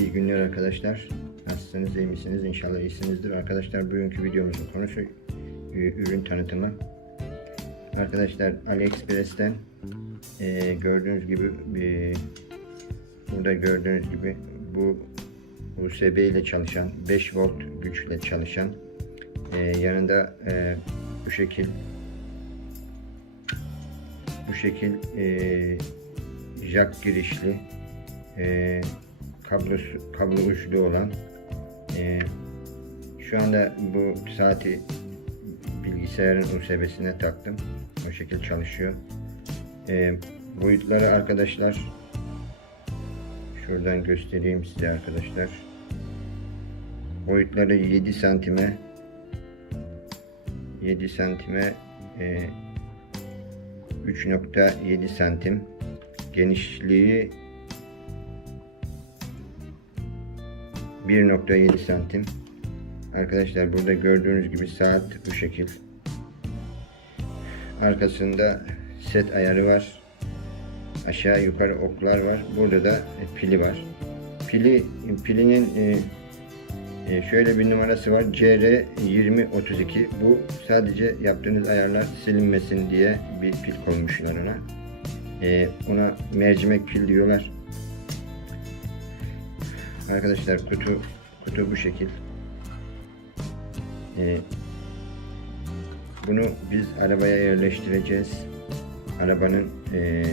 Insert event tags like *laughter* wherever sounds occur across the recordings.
İyi günler arkadaşlar. Nasılsınız, iyi misiniz? İnşallah iyisinizdir. Arkadaşlar bugünkü videomuzun konusu e, ürün tanıtımı. Arkadaşlar AliExpress'ten e, gördüğünüz gibi e, burada gördüğünüz gibi bu USB ile çalışan 5 volt güçle çalışan e, yanında e, bu şekil bu şekil e, jack girişli e, kablosu, kablo uçlu olan e, şu anda bu saati bilgisayarın USB'sine taktım. O şekil çalışıyor. E, boyutları arkadaşlar şuradan göstereyim size arkadaşlar. Boyutları 7 santime 7 santime e, 3.7 santim genişliği 1.7 santim. Arkadaşlar burada gördüğünüz gibi saat bu şekil. Arkasında set ayarı var. Aşağı yukarı oklar var. Burada da pili var. Pili pilinin e, e, şöyle bir numarası var. CR2032 bu sadece yaptığınız ayarlar silinmesin diye bir pil koymuşlar ona. E, ona mercimek pil diyorlar arkadaşlar kutu kutu bu şekil. E, bunu biz arabaya yerleştireceğiz. Arabanın e,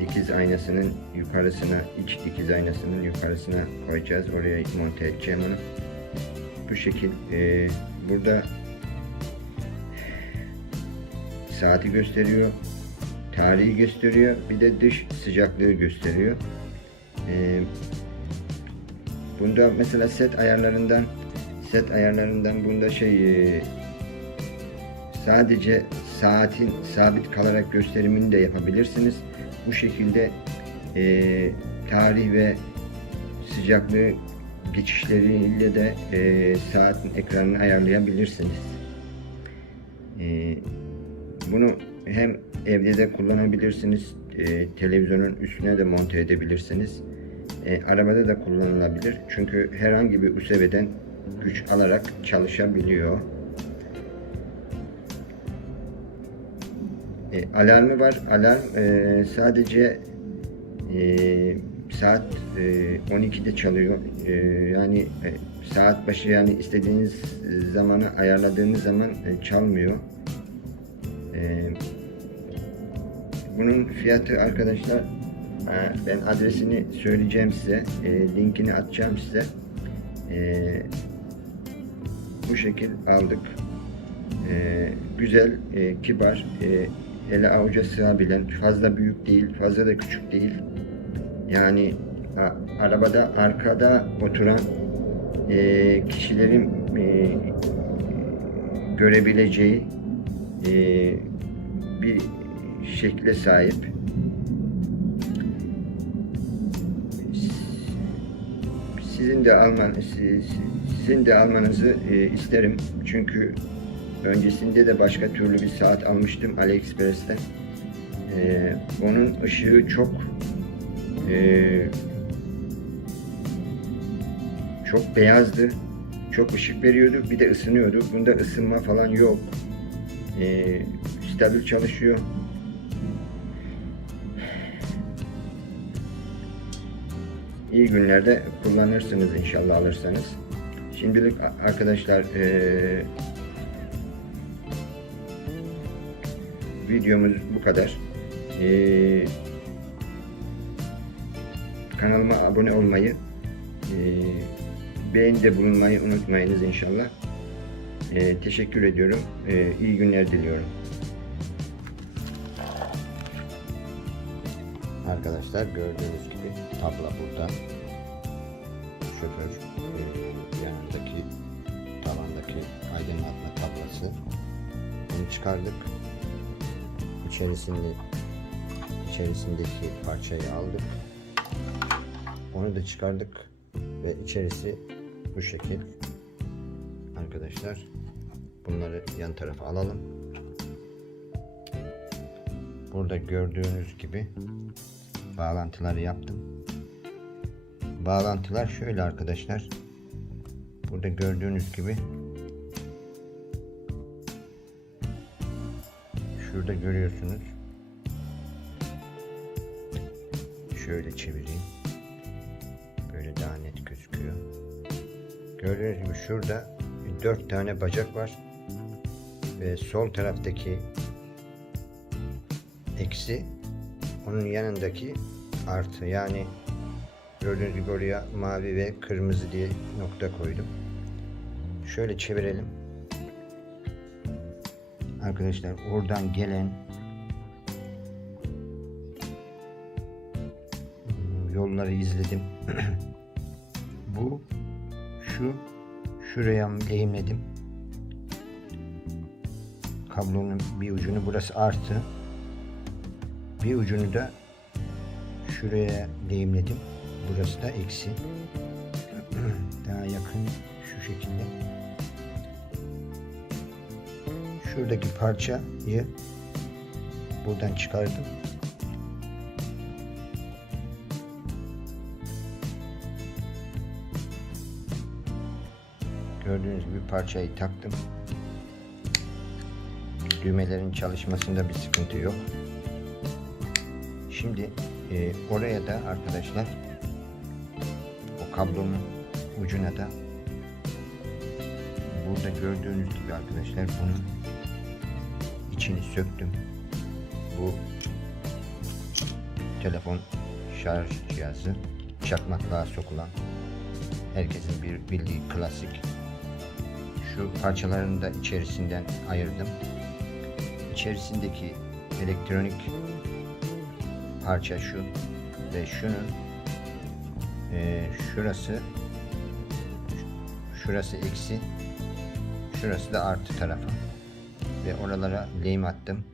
dikiz aynasının yukarısına iç dikiz aynasının yukarısına koyacağız. Oraya monte edeceğim onu. Bu şekil e, burada saati gösteriyor tarihi gösteriyor bir de dış sıcaklığı gösteriyor. E, bunda mesela set ayarlarından set ayarlarından bunda şey e, sadece saatin sabit kalarak gösterimini de yapabilirsiniz bu şekilde e, tarih ve sıcaklığı geçişleriyle de e, saatin ekranını ayarlayabilirsiniz. E, bunu hem evde de kullanabilirsiniz, e, televizyonun üstüne de monte edebilirsiniz. E, arabada da kullanılabilir çünkü herhangi bir USB'den güç alarak çalışabiliyor. E, alarmı var. Alarm e, sadece e, saat e, 12'de çalıyor. E, yani e, saat başı yani istediğiniz zamanı ayarladığınız zaman e, çalmıyor. E, bunun fiyatı arkadaşlar ben adresini söyleyeceğim size. E, linkini atacağım size. E, bu şekil aldık. E, güzel, e, kibar, e, ele avuca sığabilen, fazla büyük değil, fazla da küçük değil. Yani a, arabada arkada oturan e, kişilerin e, görebileceği e, bir şekle sahip. Sizin de alman, sizin de almanızı e, isterim çünkü Öncesinde de başka türlü bir saat almıştım AliExpress'ten. Ee, onun ışığı çok e, çok beyazdı. Çok ışık veriyordu. Bir de ısınıyordu. Bunda ısınma falan yok. Stabil çalışıyor. İyi günlerde kullanırsınız inşallah alırsanız. Şimdilik arkadaşlar eee videomuz bu kadar. Ee, kanalıma abone olmayı, e, beğenide bulunmayı unutmayınız inşallah. Ee, teşekkür ediyorum. Ee, iyi günler diliyorum. Arkadaşlar gördüğünüz gibi tabla burada. Şoför e, yanındaki tavandaki aydınlatma tablası. Bunu çıkardık içerisinde içerisindeki parçayı aldık. Onu da çıkardık ve içerisi bu şekil. Arkadaşlar bunları yan tarafa alalım. Burada gördüğünüz gibi bağlantıları yaptım. bağlantılar şöyle arkadaşlar. Burada gördüğünüz gibi şurada görüyorsunuz. Şöyle çevireyim. Böyle daha net gözüküyor. Gördüğünüz gibi şurada dört tane bacak var. Ve sol taraftaki eksi onun yanındaki artı yani gördüğünüz gibi oraya mavi ve kırmızı diye nokta koydum. Şöyle çevirelim. Arkadaşlar oradan gelen yolları izledim. *clears throat* Bu şu şuraya lehimledim. Kablonun bir ucunu burası artı. Bir ucunu da şuraya lehimledim. Burası da eksi. *clears throat* Daha yakın şu şekilde. Şuradaki parçayı buradan çıkardım. Gördüğünüz gibi parçayı taktım. Düğmelerin çalışmasında bir sıkıntı yok. Şimdi e, oraya da arkadaşlar o kablonun ucuna da burada gördüğünüz gibi arkadaşlar bunun içini söktüm. Bu telefon şarj cihazı çakmaklığa sokulan herkesin bir bildiği klasik şu parçalarını da içerisinden ayırdım. İçerisindeki elektronik parça şu ve şunun e, şurası şurası eksi şurası da artı tarafı ve oralara lehim attım.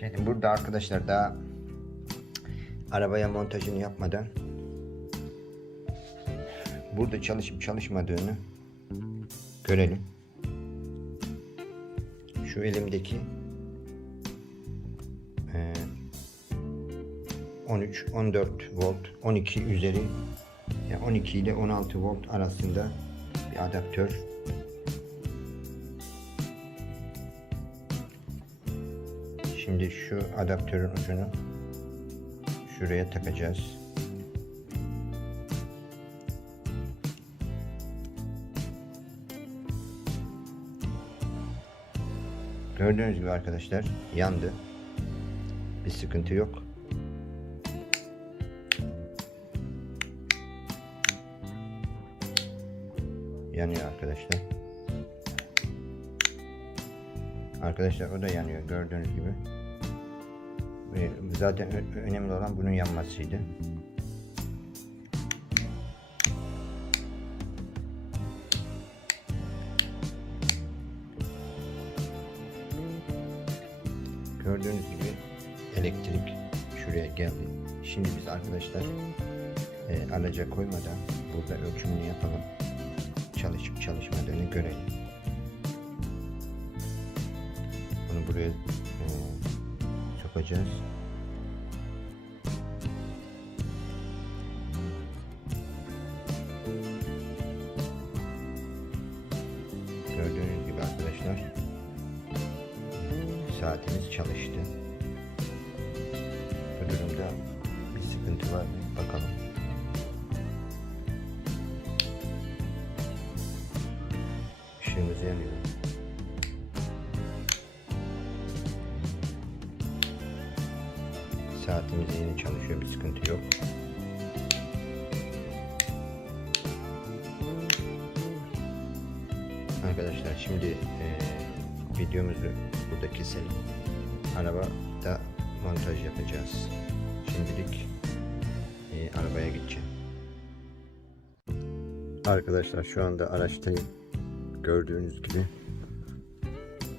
Şimdi burada arkadaşlar daha arabaya montajını yapmadan burada çalışıp çalışmadığını görelim. Şu elimdeki 13 14 volt 12 üzeri yani 12 ile 16 volt arasında bir adaptör Şimdi şu adaptörün ucunu şuraya takacağız. Gördüğünüz gibi arkadaşlar yandı. Bir sıkıntı yok. Yanıyor arkadaşlar. Arkadaşlar o da yanıyor gördüğünüz gibi. Zaten önemli olan bunun yanmasıydı. Gördüğünüz gibi elektrik şuraya geldi. Şimdi biz arkadaşlar e, araca koymadan burada ölçümünü yapalım. Çalışıp çalışmadığını görelim. Bunu buraya e, sokacağız. Gördüğünüz gibi arkadaşlar saatimiz çalıştı. Saatimiz yeni çalışıyor. Bir sıkıntı yok. Arkadaşlar şimdi eee, videomuzu burada keselim. Arabada montaj yapacağız. Şimdilik eee, arabaya gideceğim. Arkadaşlar şu anda araçtayım. Gördüğünüz gibi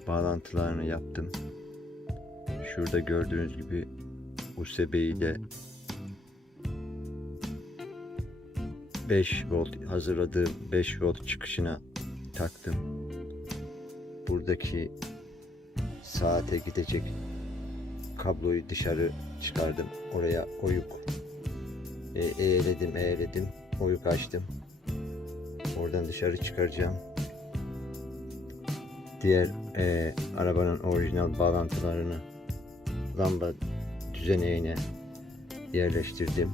bağlantılarını yaptım. Şurada gördüğünüz gibi USB'yi de 5 volt hazırladığım 5 volt çıkışına taktım. Buradaki saate gidecek kabloyu dışarı çıkardım. Oraya oyuk E, eğledim eğledim. Oyuk açtım. Oradan dışarı çıkaracağım. Diğer e, arabanın orijinal bağlantılarını lamba düzeneğine yerleştirdim.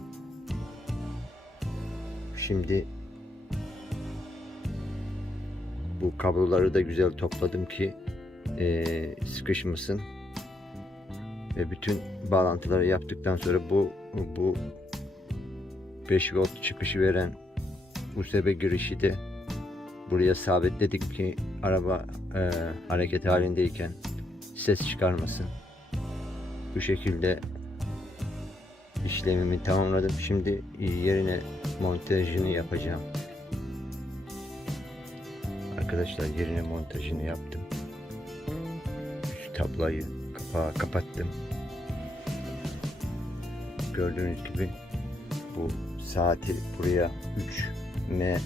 Şimdi bu kabloları da güzel topladım ki eee, sıkışmasın. Ve bütün bağlantıları yaptıktan sonra bu bu 5 volt çıkışı veren USB girişi de buraya sabitledik ki araba eee, hareket halindeyken ses çıkarmasın. Bu şekilde işlemimi tamamladım. Şimdi yerine montajını yapacağım. Arkadaşlar yerine montajını yaptım. Üst tablayı kapağı kapattım. Gördüğünüz gibi bu saati buraya 3M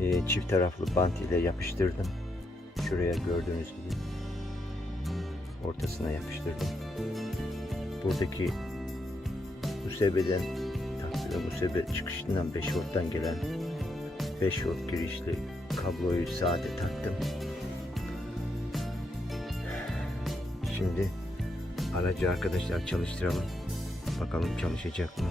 e, çift taraflı bant ile yapıştırdım. Şuraya gördüğünüz gibi ortasına yapıştırdım. Buradaki USB'den takılan USB çıkışından 5 volttan gelen 5 volt girişli kabloyu saate taktım. Şimdi aracı arkadaşlar çalıştıralım. Bakalım çalışacak mı?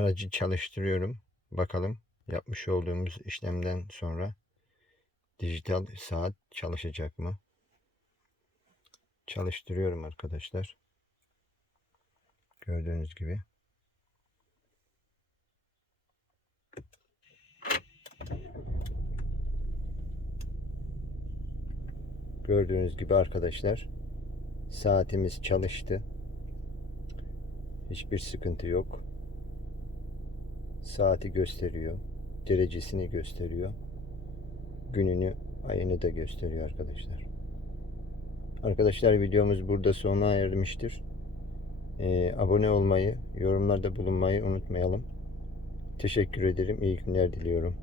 Aracı çalıştırıyorum. Bakalım yapmış olduğumuz işlemden sonra dijital saat çalışacak mı? Çalıştırıyorum arkadaşlar. Gördüğünüz gibi. Gördüğünüz gibi arkadaşlar saatimiz çalıştı. Hiçbir sıkıntı yok saati gösteriyor. Derecesini gösteriyor. Gününü, ayını da gösteriyor arkadaşlar. Arkadaşlar videomuz burada sona ermiştir. Ee, abone olmayı, yorumlarda bulunmayı unutmayalım. Teşekkür ederim. İyi günler diliyorum.